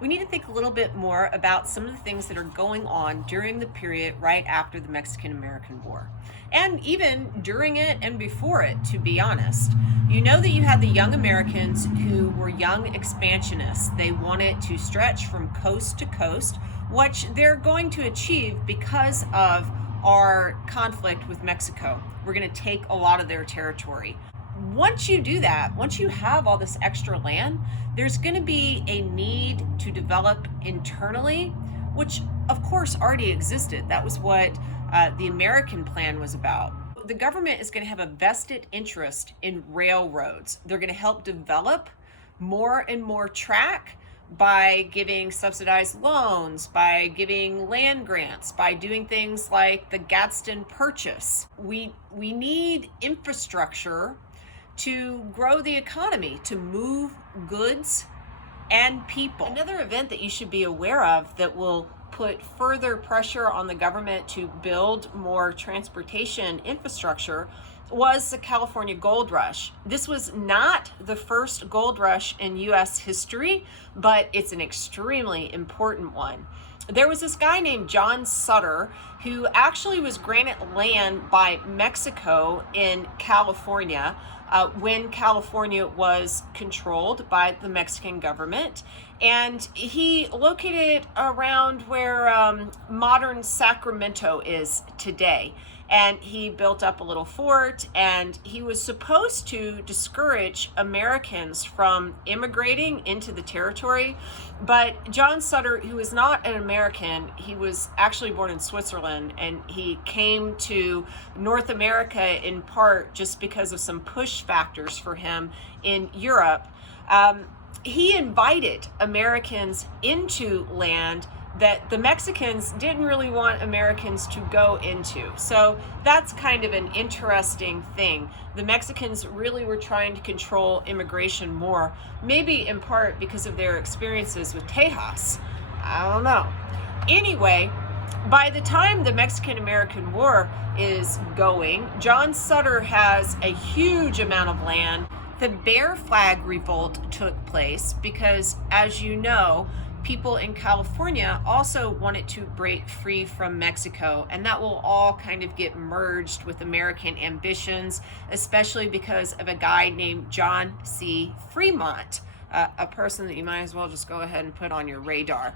we need to think a little bit more about some of the things that are going on during the period right after the Mexican-American War. And even during it and before it, to be honest. You know that you had the young Americans who were young expansionists. They wanted to stretch from coast to coast, which they're going to achieve because of our conflict with Mexico. We're going to take a lot of their territory. Once you do that, once you have all this extra land, there's going to be a need to develop internally, which of course already existed. That was what the American plan was about. The government is going to have a vested interest in railroads. They're going to help develop more and more track by giving subsidized loans, by giving land grants, by doing things like the Gadsden Purchase. We need infrastructure to grow the economy, to move goods and people. Another event that you should be aware of that will put further pressure on the government to build more transportation infrastructure was the California Gold Rush. This was not the first gold rush in U.S. history, but it's an extremely important one. There was this guy named John Sutter who actually was granted land by Mexico in California when California was controlled by the Mexican government. And he located around where modern Sacramento is today. And he built up a little fort, and he was supposed to discourage Americans from immigrating into the territory. But John Sutter, who was not an American, he was actually born in Switzerland, and he came to North America in part just because of some push factors for him in Europe. He invited Americans into land that the Mexicans didn't really want Americans to go into. So that's kind of an interesting thing. The Mexicans really were trying to control immigration more, maybe in part because of their experiences with Tejas. I don't know. Anyway, by the time the Mexican-American War is going, John Sutter has a huge amount of land. The Bear Flag Revolt took place because, as you know, people in California also wanted to break free from Mexico, and that will all kind of get merged with American ambitions, especially because of a guy named John C. Fremont, a person that you might as well just go ahead and put on your radar.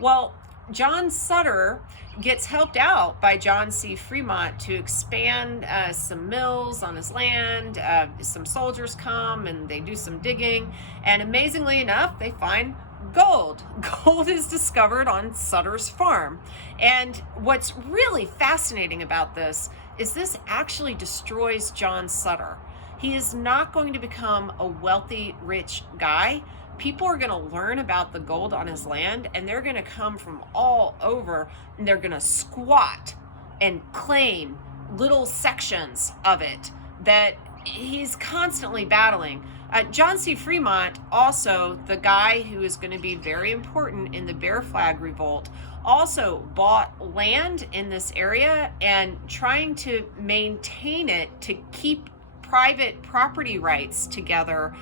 Well, John Sutter gets helped out by John C. Fremont to expand some mills on his land. Some soldiers come and they do some digging, and amazingly enough, they find gold. Gold is discovered on Sutter's farm. And what's really fascinating about this is this actually destroys John Sutter. He is not going to become a wealthy, rich guy. People are going to learn about the gold on his land, and they're going to come from all over, and they're going to squat and claim little sections of it that he's constantly battling. John C. Fremont, also the guy who is going to be very important in the Bear Flag Revolt, also bought land in this area and trying to maintain it to keep private property rights together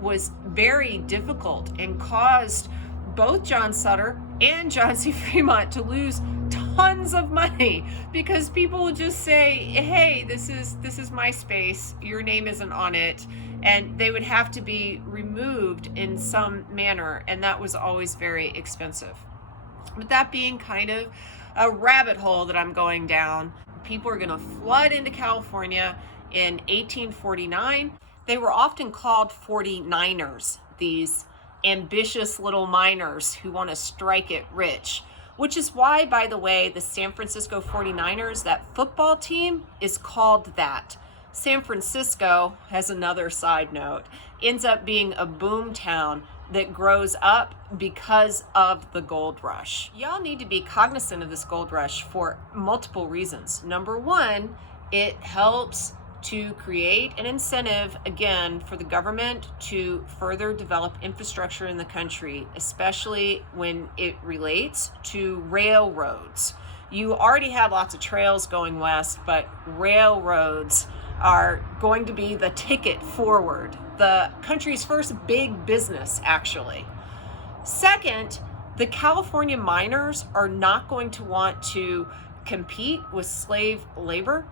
was very difficult and caused both John Sutter and John C. Fremont to lose tons of money because people would just say, hey, this is my space, your name isn't on it, and they would have to be removed in some manner, and that was always very expensive. With that being kind of a rabbit hole that I'm going down, people are going to flood into California in 1849. They were often called 49ers, these ambitious little miners who want to strike it rich, which is why, by the way, the San Francisco 49ers, that football team, is called that. San Francisco, has another side note, ends up being a boom town that grows up because of the gold rush. Y'all need to be cognizant of this gold rush for multiple reasons. Number one, it helps to create an incentive, again, for the government to further develop infrastructure in the country, especially when it relates to railroads. You already have lots of trails going west, but railroads are going to be the ticket forward, the country's first big business, actually. Second, the California miners are not going to want to compete with slave labor.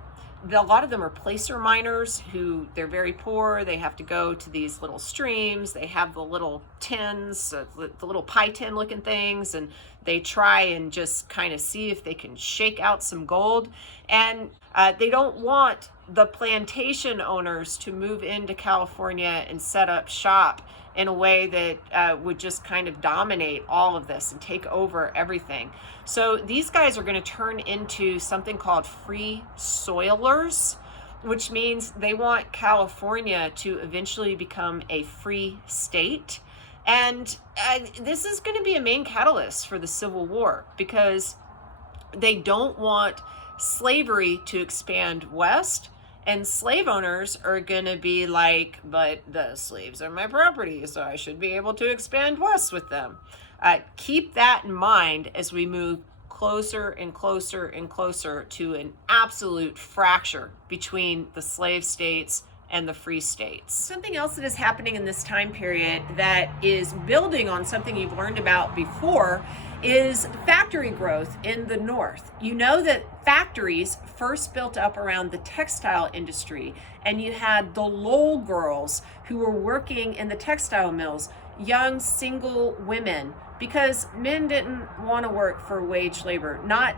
A lot of them are placer miners who they're very poor. They have to go to these little streams. They have the little tins, the little pie tin looking things, and they try and just kind of see if they can shake out some gold. And they don't want the plantation owners to move into California and set up shop in a way that would just kind of dominate all of this and take over everything. So these guys are going to turn into something called free soilers, which means they want California to eventually become a free state. And this is going to be a main catalyst for the Civil War, because they don't want slavery to expand west. And slave owners are going to be like, but the slaves are my property, so I should be able to expand west with them. Keep that in mind as we move closer and closer and closer to an absolute fracture between the slave states and the free states. Something else that is happening in this time period that is building on something you've learned about before is factory growth in the North. You know that factories first built up around the textile industry, and you had the Lowell girls who were working in the textile mills, young single women, because men didn't want to work for wage labor, not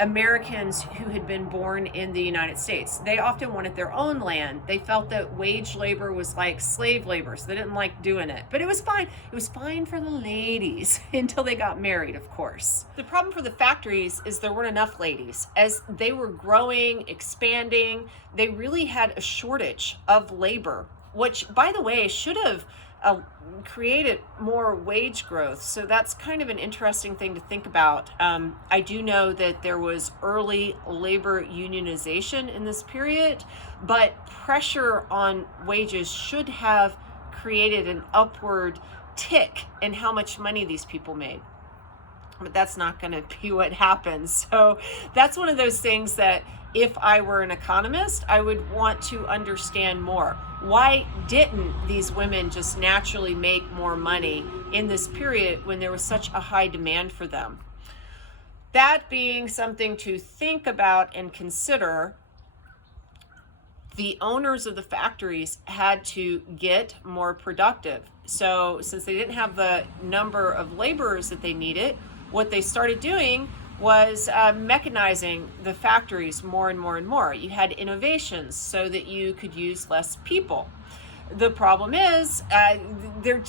Americans who had been born in the United States. They often wanted their own land. They felt that wage labor was like slave labor, so they didn't like doing it. But it was fine. It was fine for the ladies until they got married, of course. The problem for the factories is there weren't enough ladies. As they were growing, expanding, they really had a shortage of labor, which, by the way, should have created more wage growth. So that's kind of an interesting thing to think about. I do know that there was early labor unionization in this period, but pressure on wages should have created an upward tick in how much money these people made. But that's not going to be what happens. So that's one of those things that if I were an economist, I would want to understand more. Why didn't these women just naturally make more money in this period when there was such a high demand for them? That being something to think about and consider, the owners of the factories had to get more productive. So since they didn't have the number of laborers that they needed, what they started doing was mechanizing the factories more and more and more. You had innovations so that you could use less people. The problem is the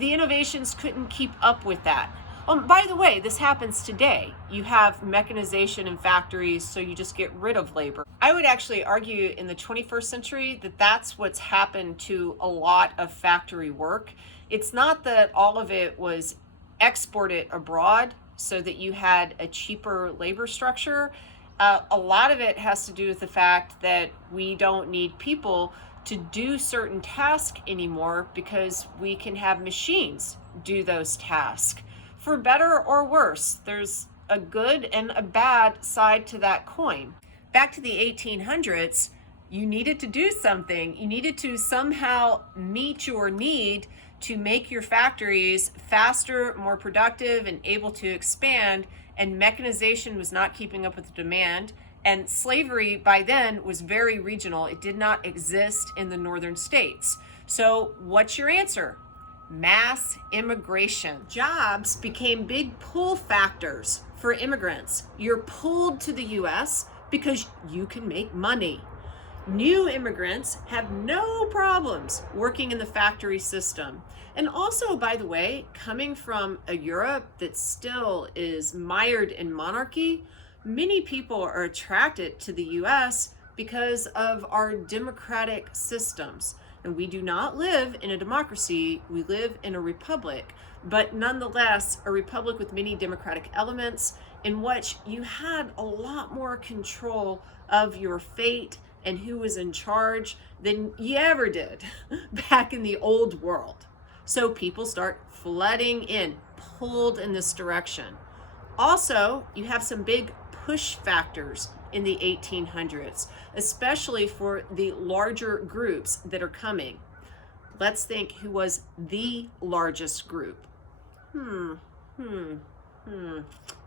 innovations couldn't keep up with that. By the way, this happens today. You have mechanization in factories, so you just get rid of labor. I would actually argue in the 21st century that that's what's happened to a lot of factory work. It's not that all of it was exported abroad so that you had a cheaper labor structure. A lot of it has to do with the fact that we don't need people to do certain tasks anymore because we can have machines do those tasks. For better or worse, there's a good and a bad side to that coin. Back to the 1800s, you needed to do something. You needed to somehow meet your need to make your factories faster, more productive, and able to expand, and mechanization was not keeping up with the demand. And slavery by then was very regional. It did not exist in the northern states. So what's your answer? Mass immigration. Jobs became big pull factors for immigrants. You're pulled to the US because you can make money. New immigrants have no problems working in the factory system. And also, by the way, coming from a Europe that still is mired in monarchy, many people are attracted to the US because of our democratic systems. And we do not live in a democracy, we live in a republic, but nonetheless, a republic with many democratic elements in which you had a lot more control of your fate and who was in charge than you ever did back in the old world. So people start flooding in, pulled in this direction. Also, you have some big push factors in the 1800s, especially for the larger groups that are coming. Let's think who was the largest group. Hmm, hmm, hmm.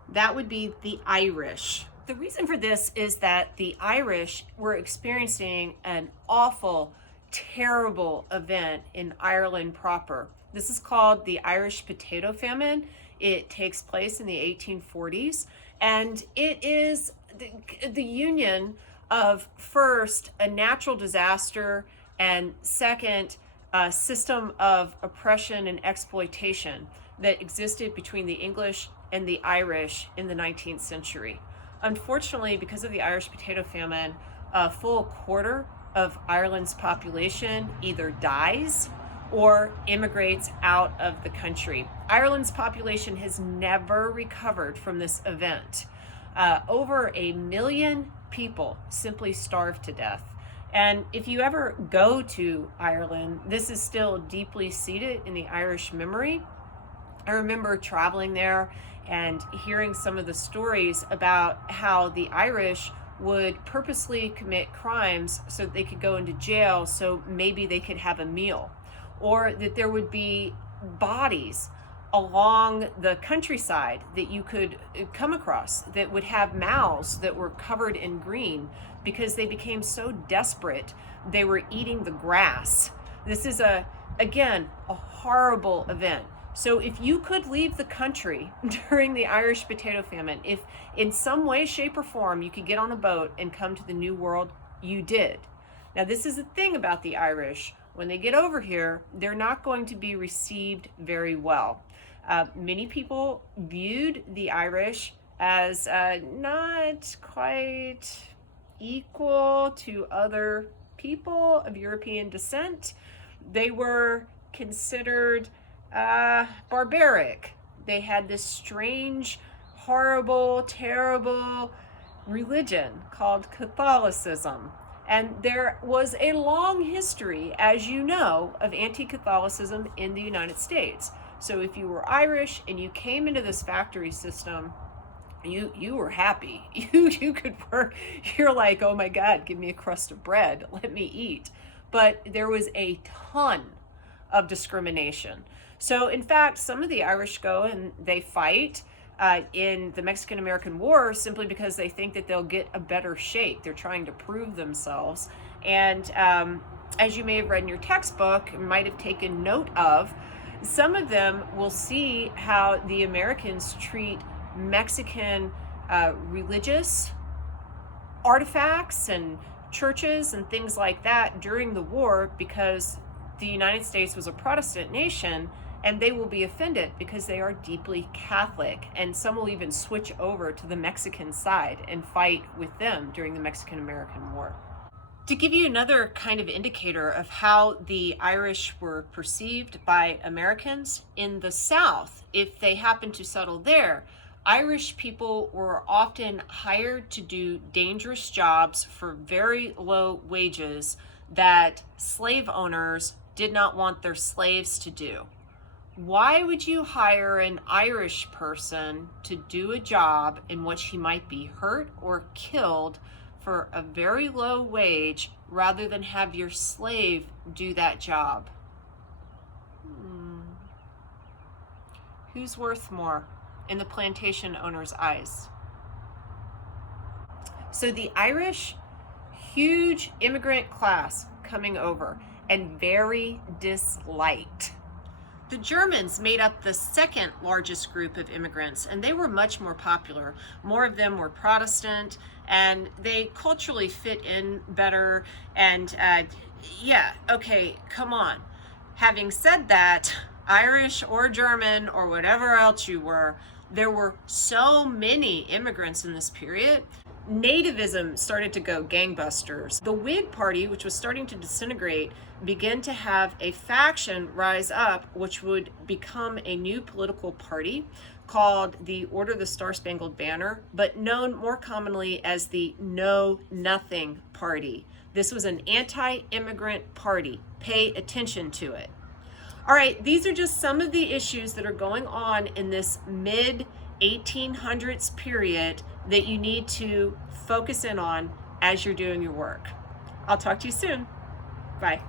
That would be the Irish. The reason for this is that the Irish were experiencing an awful, terrible event in Ireland proper. This is called the Irish Potato Famine. It takes place in the 1840s, and it is the union of, first, a natural disaster, and second, a system of oppression and exploitation that existed between the English and the Irish in the 19th century. Unfortunately, because of the Irish potato famine, a full quarter of Ireland's population either dies or immigrates out of the country. Ireland's population has never recovered from this event. Over 1 million people simply starved to death. And if you ever go to Ireland, this is still deeply seated in the Irish memory. I remember traveling there and hearing some of the stories about how the Irish would purposely commit crimes so that they could go into jail, so maybe they could have a meal, or that there would be bodies along the countryside that you could come across that would have mouths that were covered in green because they became so desperate they were eating the grass. This is again a horrible event. So if you could leave the country during the Irish potato famine, if in some way, shape, or form you could get on a boat and come to the New World, you did. Now, this is the thing about the Irish. When they get over here, they're not going to be received very well. Many people viewed the Irish as not quite equal to other people of European descent. They were considered barbaric. They had this strange, horrible, terrible religion called Catholicism. And there was a long history, as you know, of anti-Catholicism in the United States. So if you were Irish and you came into this factory system, you were happy. You could work. You're like, oh my God, give me a crust of bread. Let me eat. But there was a ton of discrimination. So in fact, some of the Irish go and they fight in the Mexican-American War simply because they think that they'll get a better shake. They're trying to prove themselves. And as you may have read in your textbook, might have taken note of, some of them will see how the Americans treat Mexican religious artifacts and churches and things like that during the war, because the United States was a Protestant nation, and they will be offended because they are deeply Catholic, and some will even switch over to the Mexican side and fight with them during the Mexican-American War. To give you another kind of indicator of how the Irish were perceived by Americans, in the South, if they happened to settle there, Irish people were often hired to do dangerous jobs for very low wages that slave owners did not want their slaves to do. Why would you hire an Irish person to do a job in which he might be hurt or killed for a very low wage rather than have your slave do that job? Who's worth more in the plantation owner's eyes? So the Irish, huge immigrant class coming over and very disliked. The Germans made up the second largest group of immigrants, and they were much more popular. More of them were Protestant, and they culturally fit in better. And yeah, okay, come on. Having said that, Irish or German or whatever else you were, there were so many immigrants in this period. Nativism started to go gangbusters. The Whig Party, which was starting to disintegrate, began to have a faction rise up, which would become a new political party called the Order of the Star-Spangled Banner, but known more commonly as the Know Nothing Party. This was an anti-immigrant party. Pay attention to it. All right, these are just some of the issues that are going on in this mid-1800s period that you need to focus in on as you're doing your work. I'll talk to you soon. Bye.